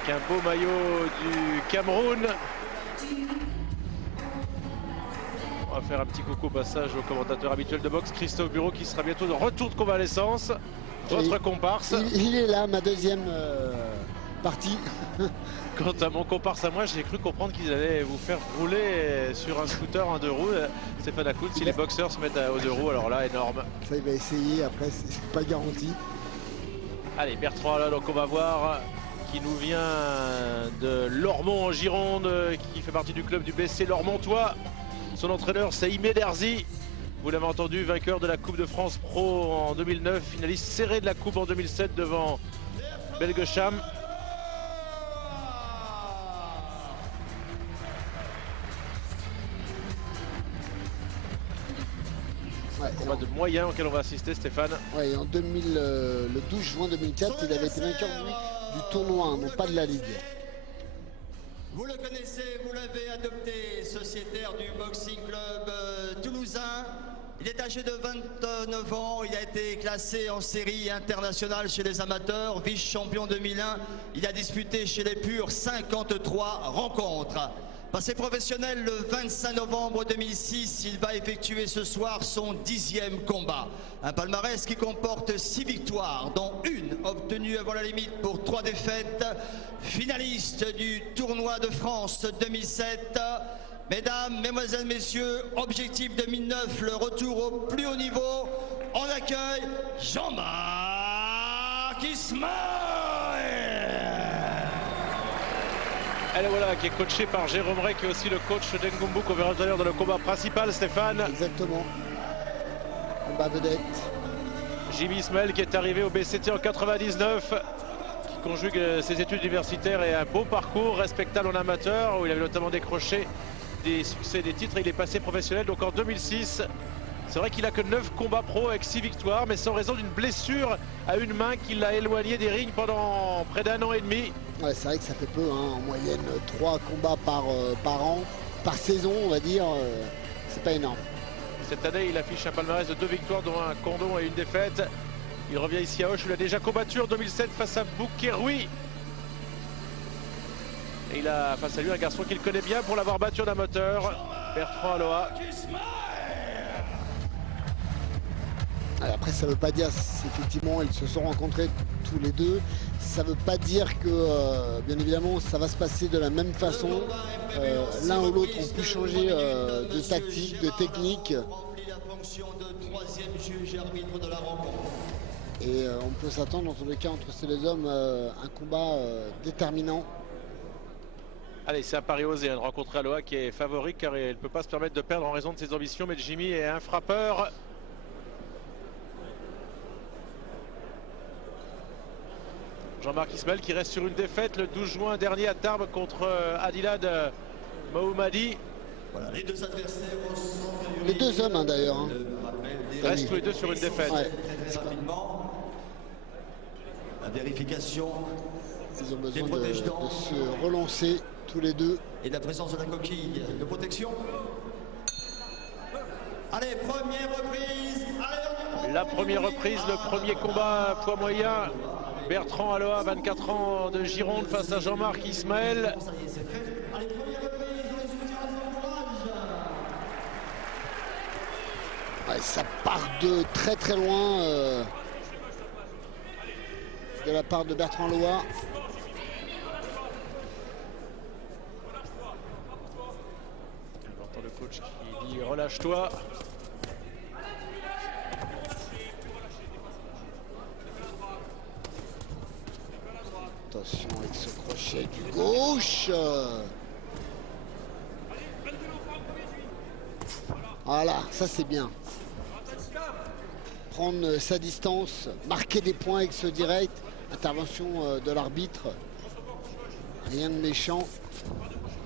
avec un beau maillot du Cameroun. On va faire un petit coucou au passage au commentateur habituel de boxe, Christophe Bureau, qui sera bientôt de retour de convalescence. Votre comparse. Il est là, ma deuxième partie. Quant à mon comparse à moi, j'ai cru comprendre qu'ils allaient vous faire rouler sur un scooter en 2 roues. Stéphane Akoun, si les boxeurs se mettent aux 2 roues, alors là, énorme. Ça, il va essayer, après, c'est pas garanti. Allez, Bertrand, là, donc on va voir, qui nous vient de Lormont en Gironde, qui fait partie du club du BC Lormontois. Son entraîneur, c'est Imé Derzi. Vous l'avez entendu, vainqueur de la Coupe de France Pro en 2009, finaliste serré de la Coupe en 2007 devant Belgesham. Ouais, combat de moyens auquel on va assister, Stéphane. Ouais, en 2000, le 12 juin 2004, il avait été vainqueur du tournoi, hein, non pas de la Ligue. Vous le connaissez, vous l'avez adopté, sociétaire du Boxing Club toulousain. Il est âgé de 29 ans, il a été classé en série internationale chez les amateurs, vice-champion 2001. Il a disputé chez les purs 53 rencontres. Passé professionnel le 25 novembre 2006, il va effectuer ce soir son 10e combat. Un palmarès qui comporte 6 victoires, dont une obtenue avant la limite pour 3 défaites. Finaliste du tournoi de France 2007. Mesdames, Mesdemoiselles, Messieurs, objectif 2009, le retour au plus haut niveau. On accueille Jean-Marc Ismaël. Elle voilà, qui est coaché par Jérôme Ray, qui est aussi le coach d'Engumbu, qu'on verra tout à l'heure dans le combat principal, Stéphane. Exactement. Combat vedette. Jimmy Ismaël, qui est arrivé au BCT en 99, qui conjugue ses études universitaires et un beau parcours respectable en amateur, où il avait notamment décroché des succès, des titres, et il est passé professionnel donc en 2006. C'est vrai qu'il a que 9 combats pro avec 6 victoires, mais c'est en raison d'une blessure à une main qui l'a éloigné des rings pendant près d'1 an et demi. Ouais, c'est vrai que ça fait peu, hein, en moyenne 3 combats par an, par saison, on va dire. C'est pas énorme. Cette année, il affiche un palmarès de 2 victoires, dont un condom et une défaite. Il revient ici à Auch, où il a déjà combattu en 2007 face à Boukéroui. Et il a face à lui un garçon qu'il connaît bien pour l'avoir battu en amateur, Bertrand Aloha. Après, ça ne veut pas dire, effectivement, ils se sont rencontrés tous les deux. Ça ne veut pas dire que, bien évidemment, ça va se passer de la même façon. L'un ou l'autre ont pu changer de tactique, de technique. Et on peut s'attendre, dans tous les cas, entre ces deux hommes, un combat déterminant. Allez, c'est un pari osé, de rencontrer Aloha qui est favori, car il ne peut pas se permettre de perdre en raison de ses ambitions. Mais Jimmy est un frappeur. Jean-Marc Ismaël qui reste sur une défaite le 12 juin dernier à Tarbes contre Adilad Mohammadi. Voilà, les deux adversaires les deux hommes, hein, d'ailleurs. Hein. Ils restent tous les deux sur une défaite. Ouais. Très rapidement, la vérification Ils ont besoin des de protège-dents se relancer tous les deux. et de la présence de la coquille de protection. Allez, première reprise. Allez, La première reprise, le premier combat poids moyen. Bertrand Aloha, 24 ans, de Gironde face à Jean-Marc Ismaël. ça y est, c'est fait. Allez, première reprise, on les soutient, les encourage. Ouais, ça part de très très loin de la part de Bertrand Aloha. On entend le coach qui dit relâche-toi. Attention avec ce crochet du gauche. Voilà, ça c'est bien. Prendre sa distance, marquer des points avec ce direct. Intervention de l'arbitre. Rien de méchant.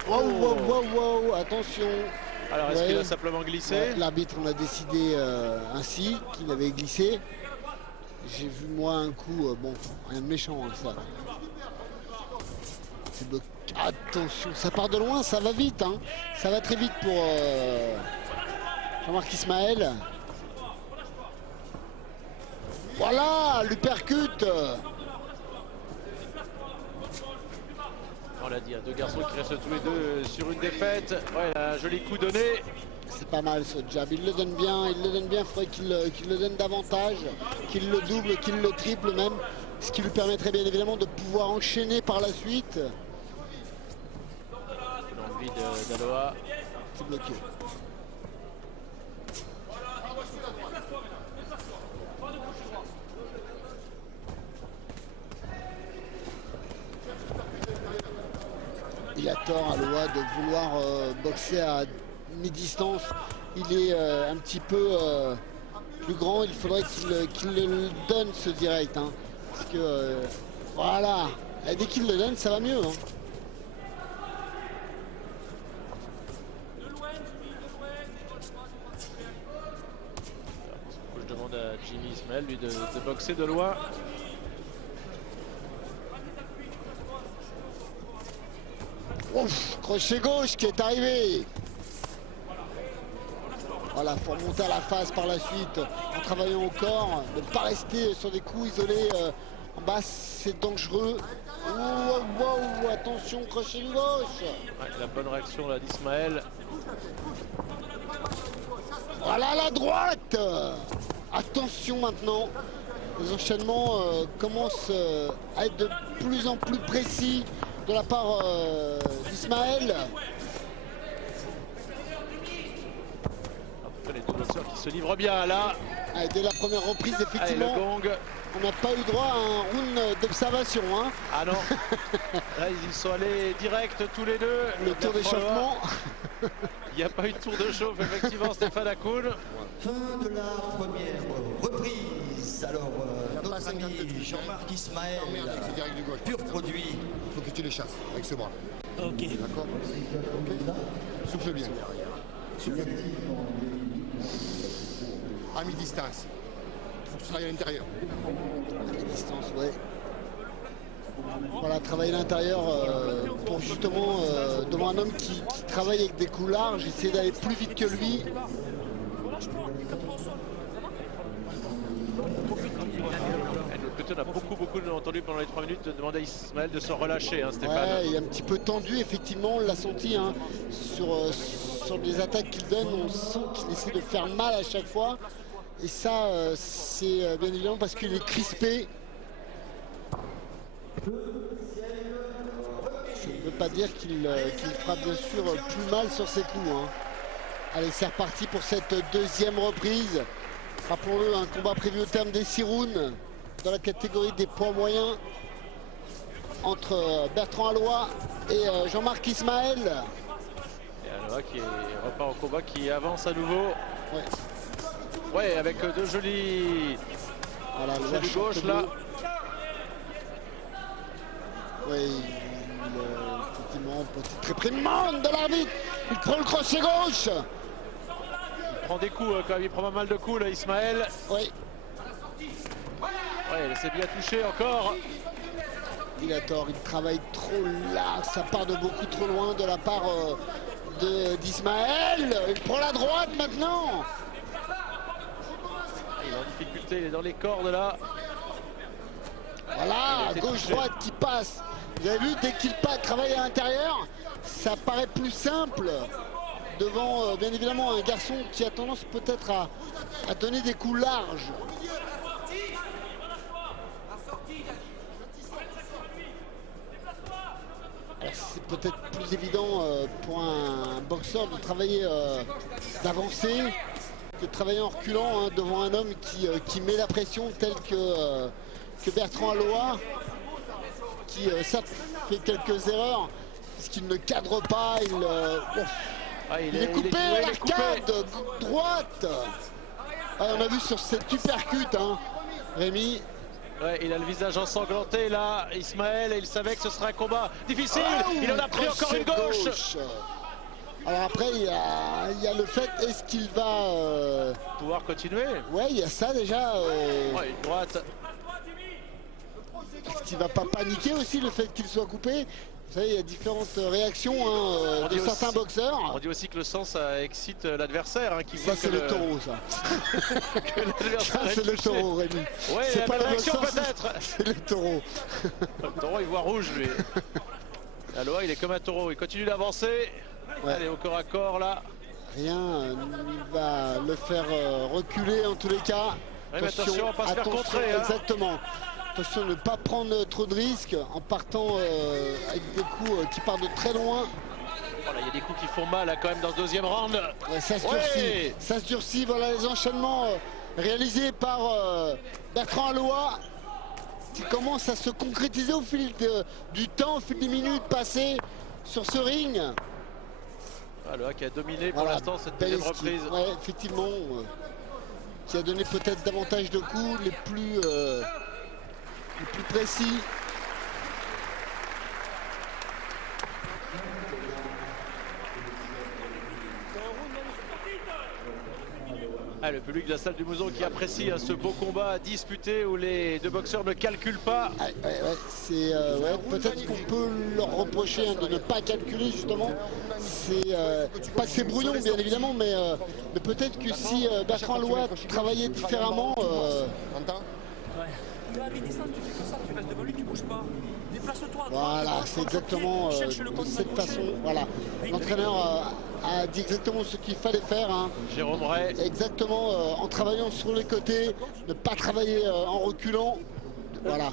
Wow, wow, wow, wow, attention. Alors, est-ce qu'il a simplement glissé? Ouais, l'arbitre en a décidé ainsi, qu'il avait glissé. J'ai vu moi un coup, bon, rien de méchant, hein, ça. Attention, ça part de loin, ça va vite, hein. Ça va très vite pour Jean-Marc Ismaël. Voilà, l'uppercut. l'a dit, hein, deux garçons qui restent tous les deux sur une défaite. Ouais, un joli coup donné. C'est pas mal ce jab, il le donne bien, il faudrait qu'il le donne davantage, qu'il le double, qu'il le triple même, ce qui lui permettrait bien évidemment de pouvoir enchaîner par la suite. L'envie d'Aloha. C'est bloqué. Il a tort, Aloha, de vouloir boxer à mi-distance. Il est un petit peu plus grand. Il faudrait qu'il le donne ce direct. Hein, parce que voilà. Et dès qu'il le donne, ça va mieux. Hein. Je demande à Jimmy Ismaël lui de boxer de loin. Ouf, crochet gauche qui est arrivé. Voilà, faut remonter à la face par la suite en travaillant au corps, ne pas rester sur des coups isolés en bas, c'est dangereux. Wow, attention, crochet gauche. Ouais, la bonne réaction là d'Ismaël. Voilà la droite. Attention maintenant. Les enchaînements commencent à être de plus en plus précis de la part d'Ismaël. Les deux boxeurs qui se livrent bien là. Allez, dès la première reprise, effectivement, allez, le gong. On n'a pas eu droit à un round d'observation. Hein. Ah non. Là, ils sont allés direct tous les deux. Le tour d'échauffement. Il n'y a pas eu de tour de chauffe, effectivement, Stéphane Akoun. Fin de la première reprise. Alors, notre ami Jean-Marc Ismaël, pur produit. Il faut que tu les chasses avec ce bras. Ok. D'accord. Souffle bien. Souffle bien. À mi-distance. Il faut que tu travailles à l'intérieur. À mi-distance, ouais. Voilà, travailler l'intérieur pour justement, devant un homme qui travaille avec des coups larges, essayer d'aller plus vite que lui. De l'autre côté, on a beaucoup entendu pendant les 3 minutes demander à Ismaël de se relâcher, hein, Stéphane. Ouais, il est un petit peu tendu, effectivement, on l'a senti hein, sur les attaques qu'il donne, on sent qu'il essaie de faire mal à chaque fois. Et ça, c'est bien évidemment parce qu'il est crispé. Ça ne veut pas dire qu'il frappe bien sûr plus mal sur ses coups. Hein. Allez, c'est reparti pour cette deuxième reprise. Rappelons-le, un combat prévu au terme des 6 rounds dans la catégorie des poids moyens entre Bertrand Aloha et Jean-Marc Ismaël. Et Aloha qui repart au combat, qui avance à nouveau. Ouais. Ouais, avec deux jolis Voilà, le jolis gauche là. Oui, effectivement, petite réprimande de l'arbitre. Il prend le crochet gauche. Il prend des coups quand même, il prend pas mal de coups là, Ismaël. Oui. Ouais, il s'est bien touché encore. Il a tort, il travaille trop là, ça part de beaucoup trop loin de la part d'Ismaël. Il prend la droite maintenant. Il est en difficulté, il est dans les cordes là. Voilà, gauche-droite qui passe. Vous avez vu, dès qu'il travaille à l'intérieur, ça paraît plus simple devant, bien évidemment, un garçon qui a tendance peut-être à donner des coups larges. C'est peut-être plus évident pour un boxeur de travailler, d'avancer, que de travailler en reculant hein, devant un homme qui met la pression tel que Bertrand Aloha, qui certes fait quelques erreurs, puisqu'il ne cadre pas, il est coupé à l'arcade, droite. Ah, on a vu sur cette uppercut, hein, Rémi. Ouais, il a le visage ensanglanté là, Ismaël, et il savait que ce serait un combat difficile. Il en a pris encore une gauche. Alors après, il y a le fait, est-ce qu'il va pouvoir continuer? Ouais, il y a ça déjà. Ouais, une droite. Est-ce qu'il va pas paniquer aussi, le fait qu'il soit coupé? Vous savez, il y a différentes réactions hein, de certains boxeurs. On dit aussi que le sang, ça excite l'adversaire. Hein, ça, c'est le taureau, ça. Ça, c'est le taureau, Rémi. Ouais, c'est pas la réaction peut-être. C'est le taureau. Le taureau, il voit rouge, lui. Aloha, il est comme un taureau, il continue d'avancer. Ouais. Allez, au corps à corps là. Rien ne va le faire reculer en tous les cas. Ouais, mais attention à ne pas se faire contrer. Hein. Exactement. Attention à ne pas prendre trop de risques en partant avec des coups qui partent de très loin. Voilà, il y a des coups qui font mal là, quand même dans ce deuxième round. Ouais, ça se durcit. Ça se durcit. Voilà les enchaînements réalisés par Bertrand Aloha qui commencent à se concrétiser au fil du temps, au fil des minutes passées sur ce ring. Aloha qui a dominé pour Voilà, l'instant cette deuxième reprise. Ouais, effectivement, qui a donné peut-être davantage de coups, les plus précis. Ah, le public de la salle du Mouzon qui apprécie hein, ce beau combat disputé où les deux boxeurs ne calculent pas. Ouais, peut-être qu'on peut leur reprocher hein, de ne pas calculer justement. C'est pas que c'est brouillon bien évidemment, mais peut-être que si Bertrand Aloha travaillait différemment. Voilà, c'est exactement de cette façon. Voilà, l'entraîneur a dit exactement ce qu'il fallait faire. Hein. Jérôme Ray. Exactement, en travaillant sur les côtés, ne pas travailler en reculant. Voilà.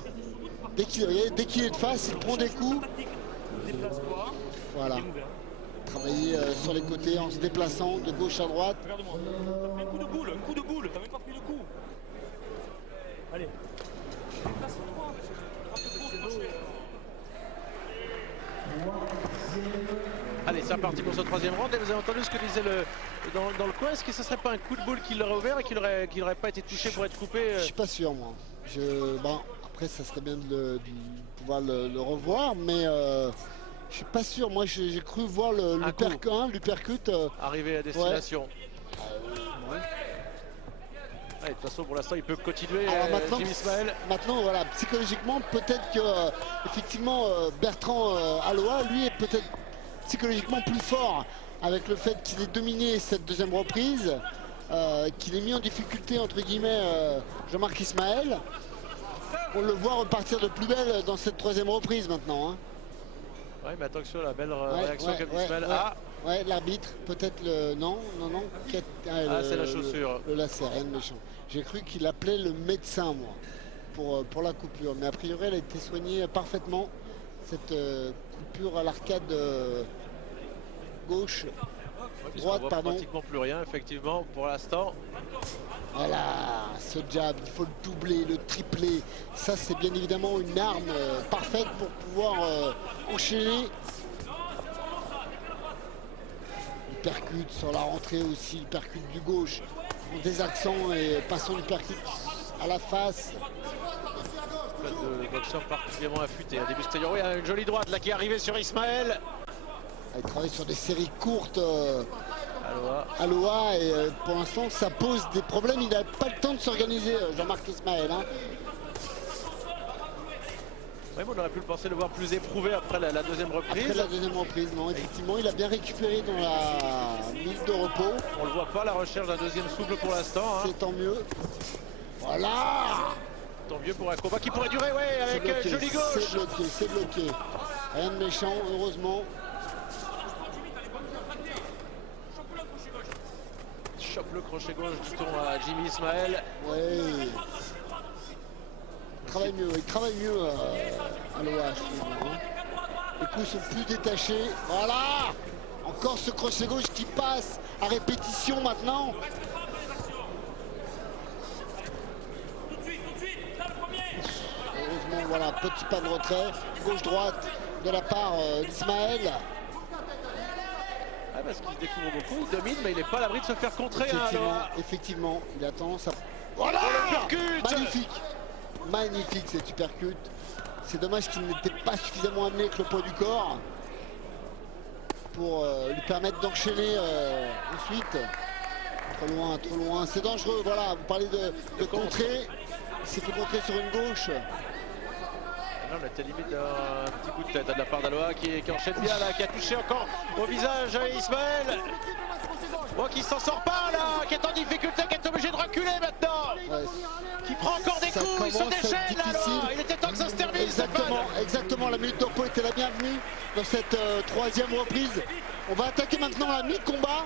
Dès qu'il est de face, il prend des coups. Voilà. Travailler sur les côtés en se déplaçant de gauche à droite. Un coup de boule, t'as même pas pris le coup. Allez. Allez, c'est reparti pour ce troisième round. Et vous avez entendu ce que disait dans le coin. Est-ce que ce serait pas un coup de boule qui l'aurait ouvert et qu'il n'aurait pas été touché pour être coupé? Je suis pas sûr, moi. Après, ça serait bien de pouvoir le revoir, mais je suis pas sûr. Moi, j'ai cru voir l'uppercut arrivé à destination. Ouais. Ouais, de toute façon, pour l'instant, il peut continuer. Jim Ismaël. Maintenant, voilà, psychologiquement, peut-être que effectivement, Bertrand Aloha, lui, est peut-être psychologiquement plus fort avec le fait qu'il ait dominé cette deuxième reprise, qu'il ait mis en difficulté entre guillemets Jean-Marc Ismaël. On le voit repartir de plus belle dans cette troisième reprise maintenant. Hein. Ouais, mais attention à la belle réaction comme Ismaël. Ouais, l'arbitre, peut-être le. Non. C'est la chaussure. Le lacet, rien de méchant. J'ai cru qu'il appelait le médecin, moi, pour la coupure. Mais a priori, elle a été soignée parfaitement. Cette coupure à l'arcade gauche, droite, pardon. Pratiquement plus rien, effectivement, pour l'instant. Voilà, ce jab, il faut le doubler, le tripler. Ça, c'est bien évidemment une arme parfaite pour pouvoir enchaîner. Il percute sur la rentrée aussi, il percute du gauche. En désaxant et passant du percute à la face. De boxeur particulièrement affûté. Au début, c'était une jolie droite là qui est arrivée sur Ismaël. Il travaille sur des séries courtes. Aloha et pour l'instant ça pose des problèmes. Il n'a pas le temps de s'organiser, Jean-Marc Ismaël. Hein. Ouais, on aurait pu le penser le voir plus éprouvé après la deuxième reprise. Après la deuxième reprise, non, effectivement, il a bien récupéré dans la minute de repos. On le voit pas, la recherche d'un deuxième souffle pour l'instant. Hein. C'est tant mieux. Voilà. Tant mieux pour un combat qui pourrait durer, avec bloqué, jolie gauche. C'est bloqué. Rien de méchant, heureusement. Chope le crochet gauche du ton à Jimmy Ismaël. Oui. Il travaille mieux Aloha, je trouve. Hein. Les coups sont plus détachés. Voilà. Encore ce crochet gauche qui passe à répétition maintenant. Heureusement, voilà, petit pas de retrait. Gauche-droite de la part d'Ismaël. Parce qu'il se découvre beaucoup, il domine, mais il n'est pas à l'abri de se faire contrer. Effectivement, il a tendance à... Voilà, magnifique. Magnifique cet uppercut. C'est dommage qu'il n'était pas suffisamment amené avec le poids du corps pour lui permettre d'enchaîner ensuite. Trop loin, c'est dangereux. Voilà, vous parlez de contrer. Il s'est fait contrer sur une gauche. Non, on était limite un petit coup de tête de la part d'Aloha qui enchaîne bien là, qui a touché encore au visage à Ismaël. Oh, qui s'en sort pas là, qui est en difficulté, qui est obligé de reculer maintenant. Ouais. Qui prend encore des coups, il se commence à être déchaîne là, difficile. il était temps que ça se termine. Exactement, la minute de repos était la bienvenue dans cette troisième reprise. On va attaquer maintenant la mi-combat.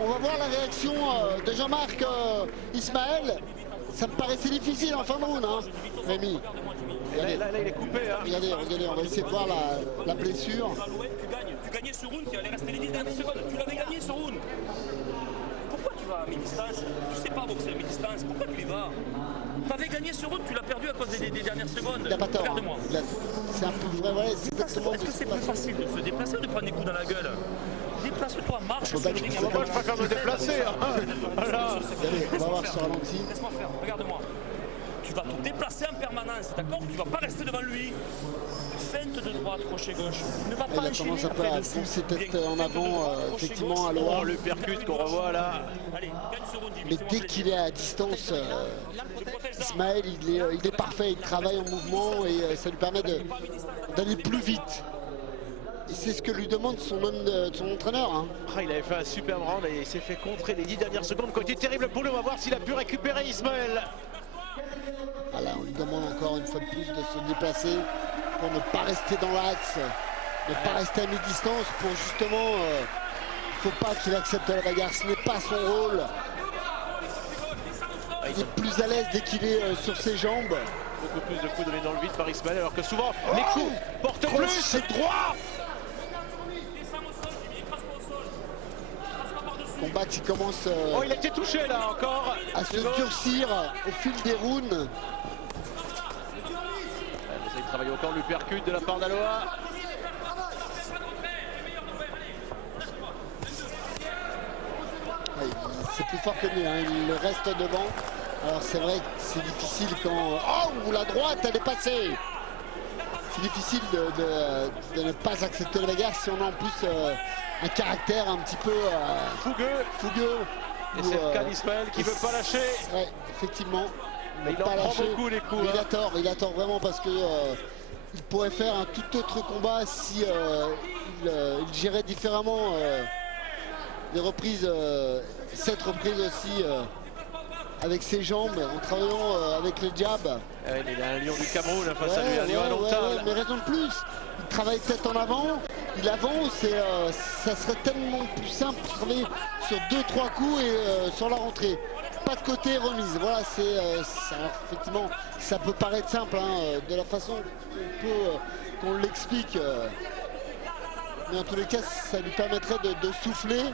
On va voir la réaction de Jean-Marc Ismaël. Ça me paraissait difficile en fin de round, hein, Rémi. Là, il est coupé. Hein. Regardez, on va essayer de voir la blessure. Tu gagnais ce round, tu allais rester les 10 dernières secondes. Tu l'avais gagné ce round. Pourquoi tu vas à mi-distance? Tu sais pas boxer à mi-distance. Pourquoi tu y vas? Tu avais gagné ce round, tu l'as perdu à cause des dernières secondes. Il n'a pas tort. Regarde-moi. C'est un peu vrai, ouais, c'est exactement. Est-ce que c'est plus facile de se déplacer ou de prendre des coups dans la gueule? Déplace-toi, marche sur le ring. Moi, je préfère me déplacer. Hein. Voilà. Allez, on va voir sur ralenti. Laisse-moi faire, regarde-moi. Tu vas te déplacer en permanence, d'accord? Tu vas pas rester devant lui. Feinte de droite, crochet gauche. Ne va Il pas a enchaîner tendance un peu après à dessus. foncer tête Bien, en feinte de avant, droite, crochet effectivement, gauche. à Loa. Oh, le percute qu'on revoit là. Allez, gagne ce round, Jimmy, Mais c'est mon dès plaisir. qu'il est à distance, Je protège ça. Ismaël, il est parfait, il travaille en mouvement et ça lui permet d'aller plus vite. Et c'est ce que lui demande son entraîneur. Hein. Ah, il avait fait un superbe round et il s'est fait contrer les 10 dernières secondes. Côté terrible pour lui, on va voir s'il a pu récupérer Ismaël. Voilà, on lui demande encore une fois de plus de se déplacer pour ne pas rester dans l'axe, ne pas rester à mi-distance pour justement, il ne faut pas qu'il accepte la bagarre, ce n'est pas son rôle. Il est plus à l'aise dès qu'il est sur ses jambes. Beaucoup plus de coups donnés dans le vide par Ismaël, alors que souvent les coups portent plus. C'est droit. Combat qui commence Oh, il a été touché là encore. à se durcir au fil des rounds. Il travaille encore l'uppercut de la part d'Aloha. C'est plus fort que lui, hein. Il reste devant. Alors c'est vrai que c'est difficile quand... Oh, la droite, elle est passée. C'est difficile de ne pas accepter la bagarre si on a en plus un caractère un petit peu fougueux. Et c'est le cas d'Ismaël qui ne veut pas lâcher. Ouais, effectivement. Mais il en prend beaucoup les coups. Il a tort vraiment parce que il pourrait faire un tout autre combat si il gérait différemment les reprises, cette reprise aussi avec ses jambes, en travaillant avec le jab. Il a un lion du Cameroun face à lui, un lion indomptable. Mais raison de plus, il travaille tête en avant, il avance et ça serait tellement plus simple de travailler sur 2-3 coups et sur la rentrée. Pas de côté remise, voilà, effectivement, ça peut paraître simple hein, de la façon qu'on l'explique, mais en tous les cas, ça lui permettrait de souffler.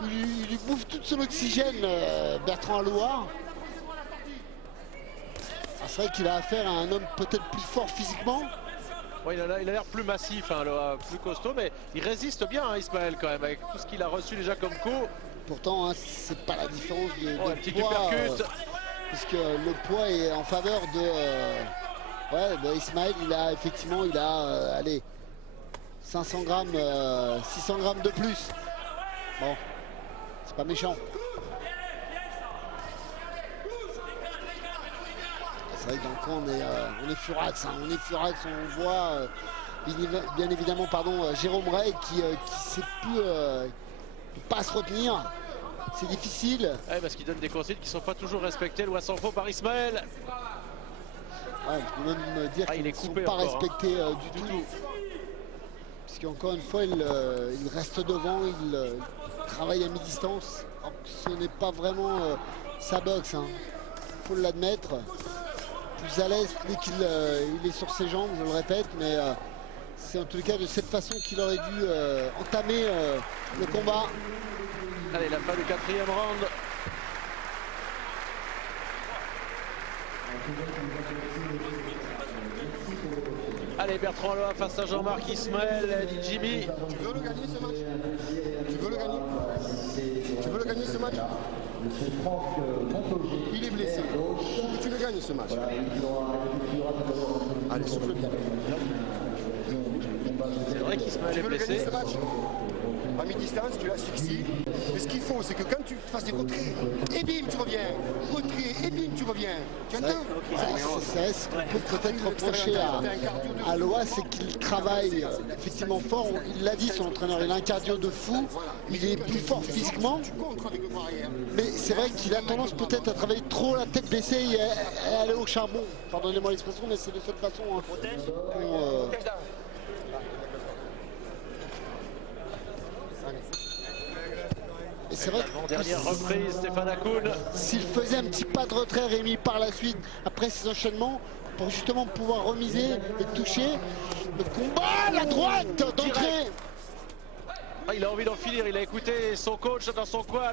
Il lui bouffe tout son oxygène, Bertrand Aloha. C'est vrai qu'il a affaire à un homme peut-être plus fort physiquement. Ouais, il a l'air plus massif, hein, plus costaud, mais il résiste bien, hein, Ismaël, quand même, avec tout ce qu'il a reçu déjà comme coup. Pourtant, hein, c'est pas la différence de un petit poids, uppercut. puisque le poids est en faveur de Ismaël. Il a effectivement, allez, 500 grammes, 600 grammes de plus. Bon, c'est pas méchant. C'est vrai que dans le coin, on est furax, hein, on voit bien évidemment Jérôme Ray qui sait plus pas se retenir. C'est difficile. Ouais, parce qu'il donne des consignes qui ne sont pas toujours respectées, loin s'en faut par Ismaël. Ouais, je peux même dire qu'ils ne sont pas respectés du tout. Puisqu'encore une fois, il reste devant, il travaille à mi-distance. Ce n'est pas vraiment sa boxe, hein. Faut l'admettre. Plus à l'aise dès qu'il est sur ses jambes, je le répète, mais c'est en tout cas de cette façon qu'il aurait dû entamer le combat. Allez, la fin du 4e round. Allez, Bertrand Aloha face à Jean-Marc Ismaël, dit Jimmy. Tu veux le gagner ce match? Tu veux le gagner? Tu veux le gagner ce match? Il est blessé. Et tu le gagnes ce match. Allez, souffle bien. C'est vrai qu'Ismaël est Tu veux le gagner blessé. ce match? à mi-distance, tu l'asphyxies. Mais ce qu'il faut, c'est que quand tu fasses des retraits, et bim, tu reviens. Retrait, et bim, tu reviens. Tu entends? C'est vrai, ce qu'on peut peut-être reprocher à Loa, c'est qu'il travaille effectivement fort. Il l'a dit, son entraîneur, il a un cardio de fou. Il est plus fort physiquement. Mais c'est vrai qu'il a tendance peut-être à travailler trop la tête baissée et aller au charbon. Pardonnez-moi l'expression, mais c'est de cette façon et c'est vrai que dernière reprise, Stéphane Akoun. s'il faisait un petit pas de retrait, Rémi, par la suite, après ces enchaînements, pour justement pouvoir remiser et toucher le combat, la droite d'entrée. Ah, il a envie d'en finir, il a écouté son coach dans son coin.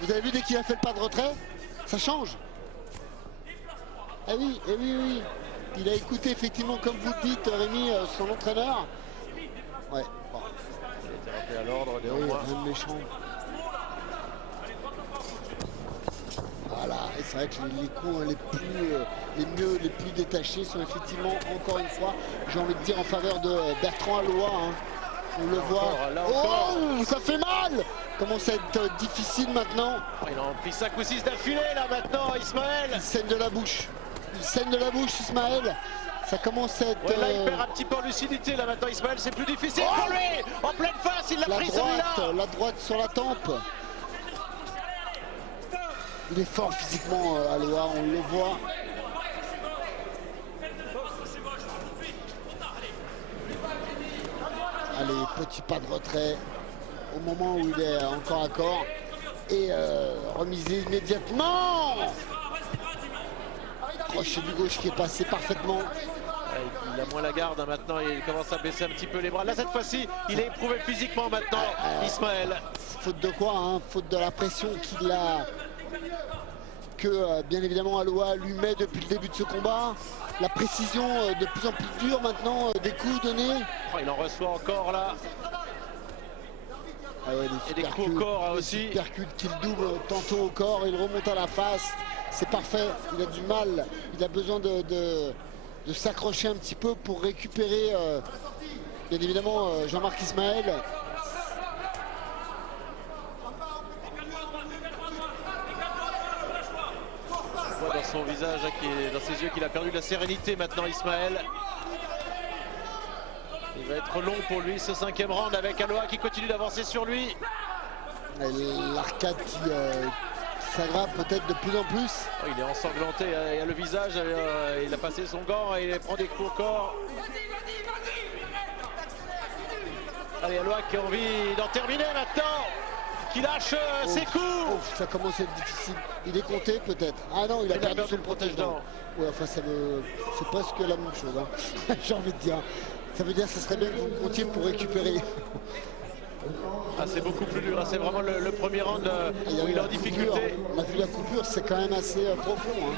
Vous avez vu dès qu'il a fait le pas de retrait, ça change. Ah oui, et oui. Il a écouté effectivement, comme vous le dites, Rémi, son entraîneur. Ouais, bon. Il a été rappelé à l'ordre, néanmoins. Rien de méchant. Voilà, et c'est vrai que les coups les plus détachés sont effectivement, encore une fois, j'ai envie de dire, en faveur de Bertrand Alloa. Hein. On le voit. Oh, ça fait mal! Commence à être difficile maintenant. Il en a pris 5 ou 6 d'affilée là maintenant, Ismaël. Il saigne de la bouche. Il saigne de la bouche, Ismaël. Ça commence à être... Ouais, là, il perd un petit peu en lucidité. Là maintenant, Ismaël, c'est plus difficile pour lui. En pleine face, il l'a pris celui-là. La droite sur la tempe. Il est fort physiquement, Alloa, on le voit. Allez, petit pas de retrait au moment où il est encore à corps et remisé immédiatement. Crochet du gauche qui est passé parfaitement. Il a moins la garde hein, maintenant, il commence à baisser un petit peu les bras. Là cette fois-ci, il est éprouvé physiquement maintenant, Ismaël. Faute de quoi hein? Faute de la pression qu'il a, que bien évidemment Alloa lui met depuis le début de ce combat. La précision de plus en plus dure maintenant des coups donnés. Oh, il en reçoit encore là. Ah ouais, et des coups au corps aussi. Il percute qu'il double tantôt au corps, il remonte à la face. C'est parfait, il a du mal, il a besoin de s'accrocher un petit peu pour récupérer bien évidemment Jean-Marc Ismaël. On voit dans son visage, dans ses yeux, qu'il a perdu de la sérénité maintenant, Ismaël. Il va être long pour lui ce 5e round avec Alloa qui continue d'avancer sur lui. L'arcade qui s'aggrave peut-être de plus en plus. Oh, il est ensanglanté, il a le visage, il a passé son gant et il prend des coups au corps. Allez, Alloa qui a envie d'en terminer maintenant, qui lâche ses coups. Ça commence à être difficile. Il est compté peut-être. Ah non, il a perdu son protège-dents. Ouais, enfin, c'est presque la même chose. Hein. J'ai envie de dire. Ça veut dire que ce serait bien que vous comptiez pour récupérer. Ah, c'est beaucoup plus dur, c'est vraiment le premier round où il est en difficulté. On a vu la coupure, c'est quand même assez profond. Hein.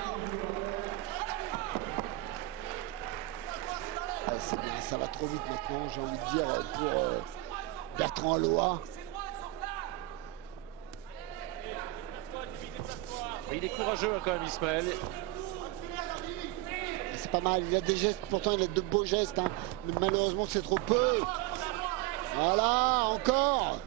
Ah, c'est bien, ça va trop vite maintenant, j'ai envie de dire, pour Bertrand Alloa. Il est courageux quand même, Ismaël. C'est pas mal, il a des gestes, pourtant il a de beaux gestes, hein, mais malheureusement c'est trop peu. Voilà, encore.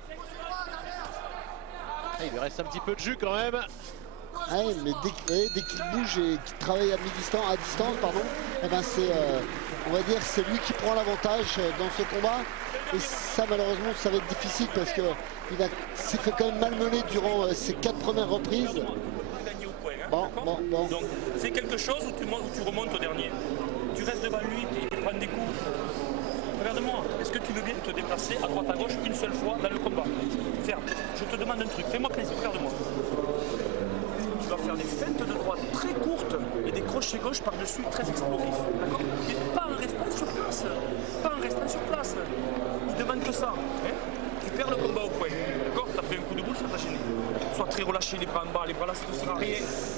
Il lui reste un petit peu de jus quand même. Ouais, mais dès qu'il bouge et qu'il travaille à distance, eh ben on va dire c'est lui qui prend l'avantage dans ce combat. Et ça malheureusement ça va être difficile parce que s'est fait quand même malmener durant ses 4 premières reprises. Bon. Donc c'est quelque chose où tu remontes au dernier. Tu restes devant lui et tu prends des coups. Regarde-moi, est-ce que tu veux bien te déplacer à droite à gauche une seule fois dans le combat? Ferme, je te demande un truc, fais-moi plaisir, regarde-moi. Tu vas faire des feintes de droite très courtes et des crochets gauche par-dessus très explosifs. D'accord? Mais pas en restant sur place. Pas en restant sur place. Il demande que ça. Hein? Tu perds le combat au point. D'accord? Tu as pris un coup de boule, ça t'a gêné. Sois très relâché, les bras en bas, les bras là, ça ne sert à rien.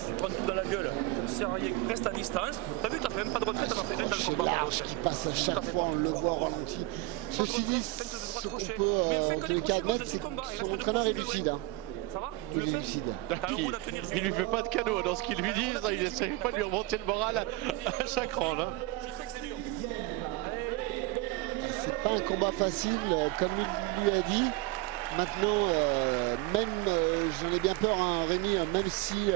Tu prends tout dans la gueule, ça ne sert à rien. Reste à distance. T'as vu, t'as fait même pas de retraite, t'en as fait un dans le combat. Large qui passe à chaque fois, on le voit au ralenti. Ceci dit, ce qu'on peut en tous les cas admettre, c'est que son entraîneur est lucide. Hein. Ça va? Il est lucide. Il lui fait pas de cadeau dans ce qu'il lui dit, il essaie pas de lui remonter le moral à chaque round. Hein. C'est pas un combat facile, comme il lui a dit. Maintenant, même, j'en ai bien peur, hein, Rémi, même si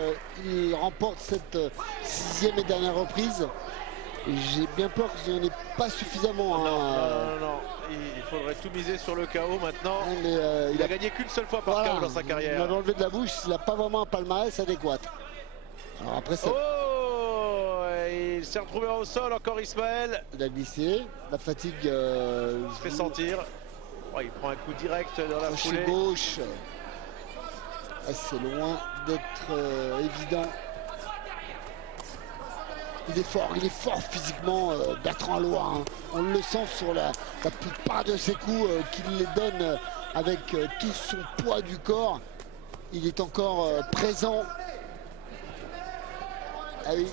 il remporte cette 6e et dernière reprise, j'ai bien peur qu'il n'y en ait pas suffisamment. Non. Il faudrait tout miser sur le KO maintenant. Ouais, mais, il a gagné qu'une seule fois par voilà, KO dans sa carrière. Il m'avait enlevé de la bouche, il n'a pas vraiment un palmarès adéquat. Alors après, ça... Oh, il s'est retrouvé au sol, encore Ismaël. Il a glissé, la fatigue se fait sentir. Oh, il prend un coup direct dans la foulée. Gauche. C'est loin d'être évident. Il est fort physiquement, Bertrand Alloy. Hein. On le sent sur la plupart de ses coups qu'il les donne avec tout son poids du corps. Il est encore présent. Ah oui.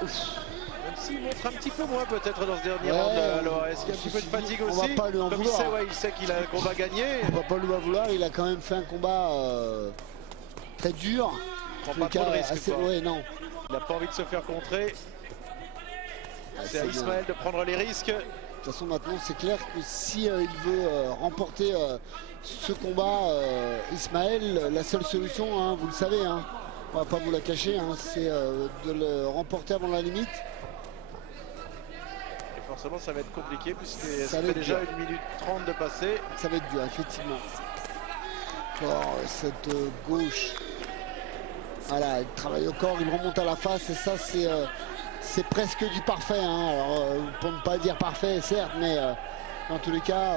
Même s'il montre un petit peu moins peut-être dans ce dernier round. Alors est-ce qu'il y a un petit peu de fatigue aussi? On va pas lui en vouloir. Il sait qu'il a un combat gagné. On va pas lui en vouloir, il a quand même fait un combat très dur. Il prend pas trop de risques. Ouais, non. Il n'a pas envie de se faire contrer. C'est à Ismaël de prendre les risques. De toute façon, maintenant, c'est clair que si il veut remporter ce combat, Ismaël, la seule solution, hein, vous le savez, hein, on va pas vous la cacher, hein, c'est de le remporter avant la limite. Et forcément, ça va être compliqué puisque ça fait déjà 1 minute 30 de passer. Ça va être dur, effectivement. Alors, cette gauche, voilà, il travaille au corps, il remonte à la face et ça, c'est presque du parfait, hein. Alors, pour ne pas dire parfait, certes, mais dans tous les cas,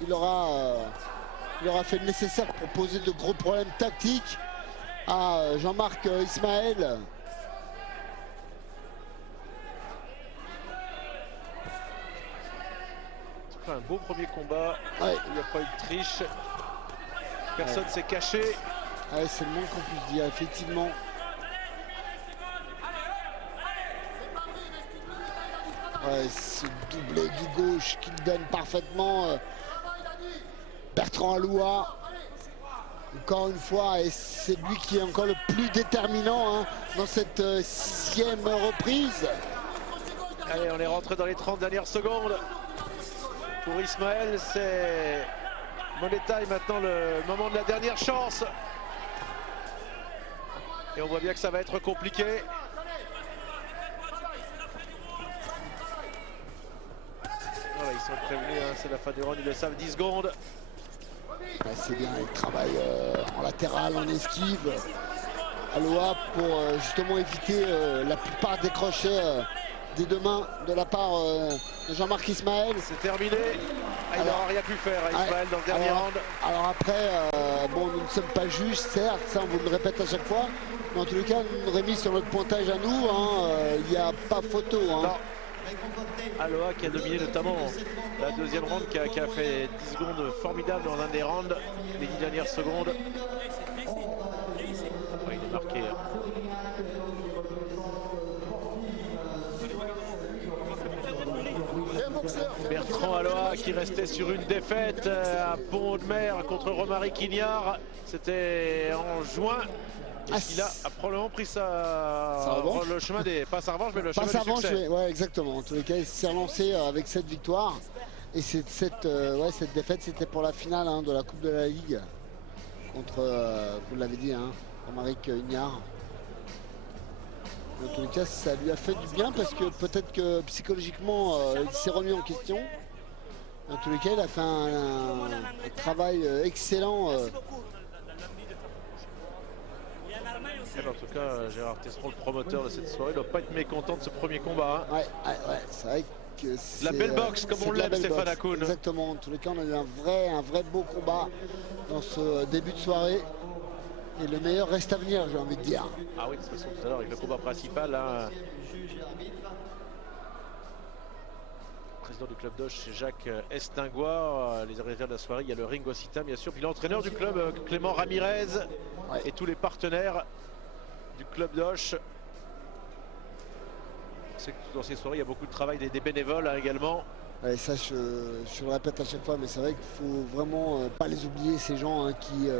il aura fait le nécessaire pour poser de gros problèmes tactiques à Jean-Marc Ismaël. Un beau premier combat, ouais. Il n'y a pas eu de triche, personne s'est caché. Ouais, c'est le moins qu'on puisse dire, effectivement. Ouais, ce doublé du gauche qu'il donne parfaitement Bertrand Alloy. Encore une fois, et c'est lui qui est encore le plus déterminant, hein, dans cette 6e reprise. Allez, on est rentré dans les 30 dernières secondes. Pour Ismaël, c'est money time maintenant, le moment de la dernière chance. Et on voit bien que ça va être compliqué. Voilà, ils sont prévenus, hein, c'est la fin du round, ils le savent, 10 secondes. C'est bien, il travaille en latéral, en esquive. Alloy pour justement éviter la plupart des crochets des deux mains de la part de Jean-Marc Ismaël. C'est terminé. Il n'aura rien pu faire, Ismaël, dans le dernier round. Alors après, bon, nous ne sommes pas juges, certes, ça on vous le répète à chaque fois. Mais en tous les cas, Rémi, sur notre pointage à nous, il n'y a pas photo. Hein. Non. Alloy qui a dominé notamment la deuxième round, qui a fait 10 secondes formidables dans un des rounds, les 10 dernières secondes. Ouais, il est marqué. Bertrand Alloy qui restait sur une défaite à Pont-de-Mer contre Romaric Quignard. C'était en juin. Il a probablement pris le chemin des... Pas sa revanche, mais le chemin du succès. Ouais, exactement. En tous les cas, il s'est relancé avec cette victoire. Et cette défaite, c'était pour la finale, hein, de la Coupe de la Ligue. Contre, vous l'avez dit, hein, Romaric Quignard. En tous les cas, ça lui a fait du bien parce que peut-être que psychologiquement, il s'est remis en question. En tous les cas, il a fait un travail excellent. En tout cas, Gérard Tesseron, le promoteur de cette soirée, ne doit pas être mécontent de ce premier combat. Hein. Ouais, c'est vrai que c'est la belle boxe, comme on l'aime, Stéphane Hakoun. Exactement. En tous les cas, on a eu un vrai beau combat dans ce début de soirée. Et le meilleur reste à venir, j'ai envie de dire. Ah oui, de toute façon, tout à l'heure, avec le combat principal, hein, le président du club d'Auch, Jacques Estingois. Les arrivés de la soirée, il y a le ring Occitane, bien sûr. Puis l'entraîneur du club, Clément Ramirez, et tous les partenaires du club d'Auch. C'est que dans ces soirées, il y a beaucoup de travail des bénévoles, hein, également. Ouais, ça, je le répète à chaque fois, mais c'est vrai qu'il faut vraiment pas les oublier, ces gens, hein, qui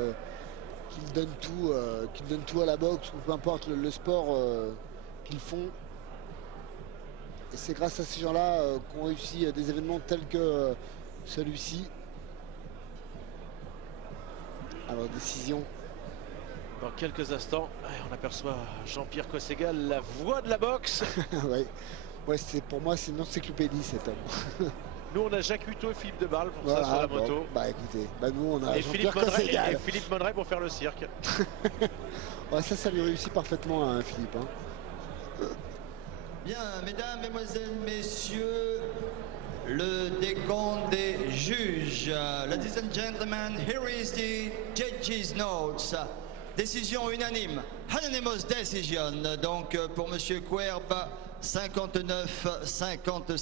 donnent tout à la boxe, ou peu importe le sport qu'ils font. Et c'est grâce à ces gens-là qu'on réussit des événements tels que celui-ci. Alors, décision. Dans quelques instants, on aperçoit Jean-Pierre Cosségal, la voix de la boxe. Ouais, pour moi, c'est une encyclopédie cet homme. Nous, on a Jacques Hutto et Philippe Debarle pour Voilà, ça sur la bon, moto. bah écoutez, nous on a Et Jean-Pierre Cosségal. Philippe Monneret pour faire le cirque. Ouais, ça lui réussit parfaitement, hein, Philippe. Hein. Bien, mesdames, mesdemoiselles, messieurs, le décompte des juges. Ladies and gentlemen, here is the judges' notes. Décision unanime, unanimous decision. Donc pour Monsieur Querb, 59-55,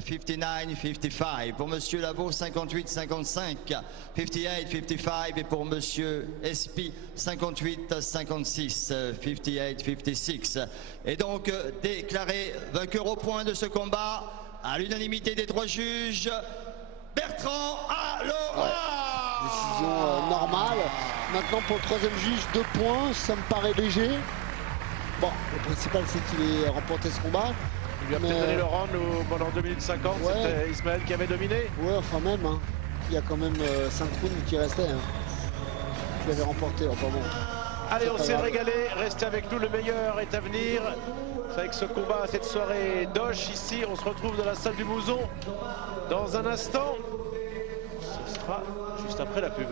59-55. Pour Monsieur Lavaux, 58-55, 58-55. Et pour Monsieur Espy, 58-56, 58-56. Et donc déclaré vainqueur au point de ce combat, à l'unanimité des 3 juges, Bertrand Aloha. Décision normale. Maintenant pour le 3e juge, 2 points, ça me paraît léger. Bon, le principal c'est qu'il ait remporté ce combat. Il lui a peut-être donné le round pendant 2 minutes 50, Ouais. c'était Ismaël qui avait dominé. Ouais, enfin même, hein. Il y a quand même 5 rounds qui restaient. Hein. Qui avait remporté, enfin bon. Allez, on pas s'est grave. régalé, restez avec nous, le meilleur est à venir. C'est avec ce combat, cette soirée d'Oche ici, on se retrouve dans la salle du Mouzon dans un instant. Ce sera juste après la pub.